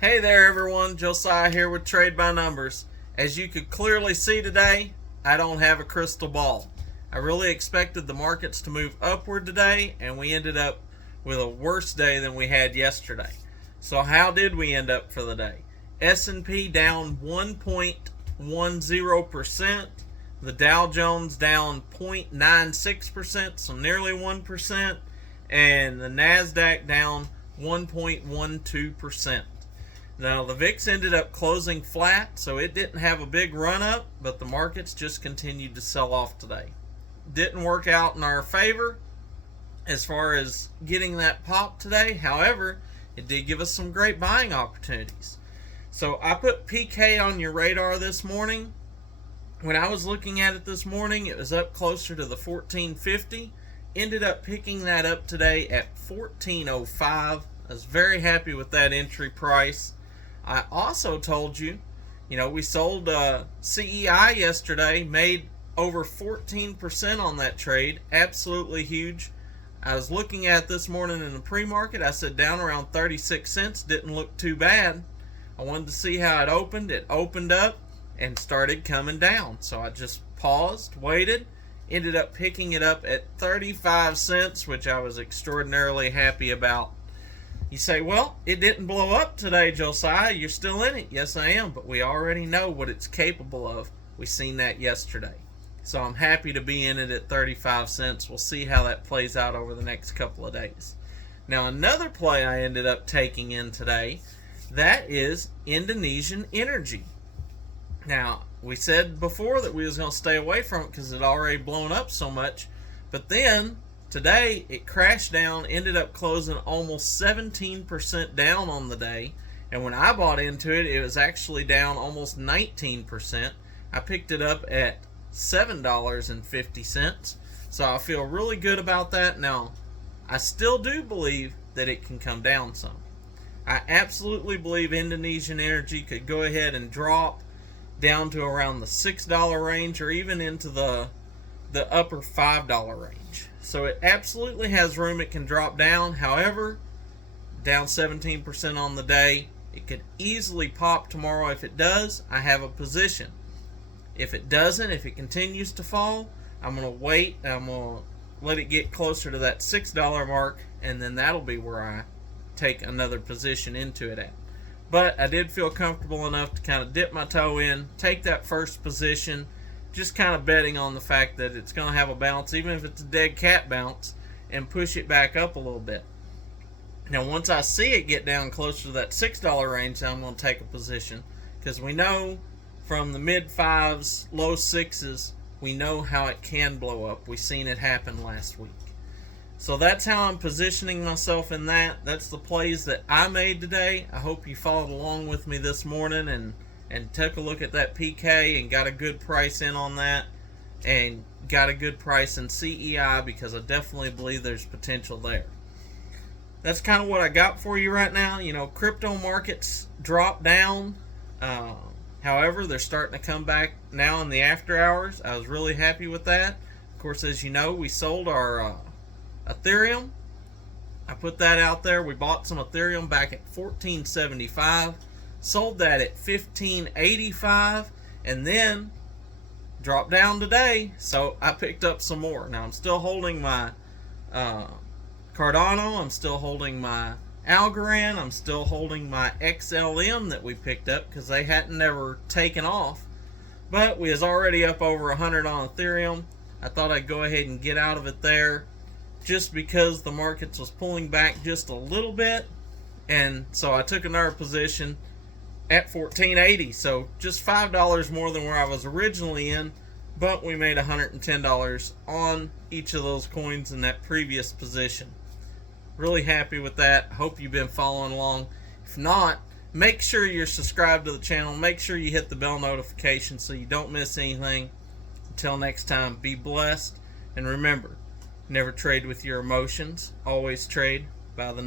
Hey there everyone, Josiah here with Trade by Numbers. As you could clearly see today, I don't have a crystal ball. I really expected the markets to move upward today, and we ended up with a worse day than we had yesterday. So how did we end up for the day? S&P down 1.10%, the Dow Jones down 0.96%, so nearly 1%, and the Nasdaq down 1.12%. Now, the VIX ended up closing flat, so it didn't have a big run up, but the markets just continued to sell off today. Didn't work out in our favor as far as getting that pop today. However, it did give us some great buying opportunities. So I put PK on your radar this morning. When I was looking at it this morning, it was up closer to the 1450. Ended up picking that up today at 1405. I was very happy with that entry price. I also told you, we sold CEI yesterday, made over 14% on that trade. Absolutely huge. I was looking at this morning in the pre-market. I said down around 36 cents. Didn't look too bad. I wanted to see how it opened. It opened up and started coming down. So I just paused, waited, ended up picking it up at 35 cents, which I was extraordinarily happy about. You say, well, it didn't blow up today, Josiah. You're still in it. Yes, I am, but we already know what it's capable of. We seen that yesterday. So I'm happy to be in it at 35 cents. We'll see how that plays out over the next couple of days. Now, another play I ended up taking in today, that is Indonesian Energy. Now, we said before that we was going to stay away from it because it had already blown up so much, but then today, it crashed down, ended up closing almost 17% down on the day. And when I bought into it, it was actually down almost 19%. I picked it up at $7.50. So I feel really good about that. Now, I still do believe that it can come down some. I absolutely believe Indonesian Energy could go ahead and drop down to around the $6 range or even into the upper $5 range. So it absolutely has room. It can drop down. However, down 17% on the day. It could easily pop tomorrow. If it does, I have a position. If it doesn't, if it continues to fall, I'm going to wait. I'm going to let it get closer to that $6 mark, and then that'll be where I take another position into it at. But I did feel comfortable enough to kind of dip my toe in, take that first position, just kind of betting on the fact that it's going to have a bounce, even if it's a dead cat bounce, and push it back up a little bit. Now, once I see it get down closer to that $6 range, I'm going to take a position, because we know from the mid-5s, low 6s, we know how it can blow up. We've seen it happen last week. So that's how I'm positioning myself in that. That's the plays that I made today. I hope you followed along with me this morning and took a look at that PK and got a good price in on that and got a good price in CEI because I definitely believe there's potential there. That's kind of what I got for you right now. Crypto markets dropped down. However, they're starting to come back now in the after hours. I was really happy with that. Of course, as you know, we sold our Ethereum. I put that out there. We bought some Ethereum back at $14.75. Sold that at $15.85 and then dropped down today, so I picked up some more. Now I'm still holding my Cardano, I'm still holding my Algorand, I'm still holding my XLM that we picked up because they hadn't never taken off. But we was already up over 100 on Ethereum. I thought I'd go ahead and get out of it there just because the markets was pulling back just a little bit, and so I took another position at $14.80, so just $5 more than where I was originally in, but we made $110 on each of those coins in that previous position. Really happy with that. Hope you've been following along. If not, make sure you're subscribed to the channel. Make sure you hit the bell notification so you don't miss anything. Until next time, be blessed, and remember, never trade with your emotions. Always trade by the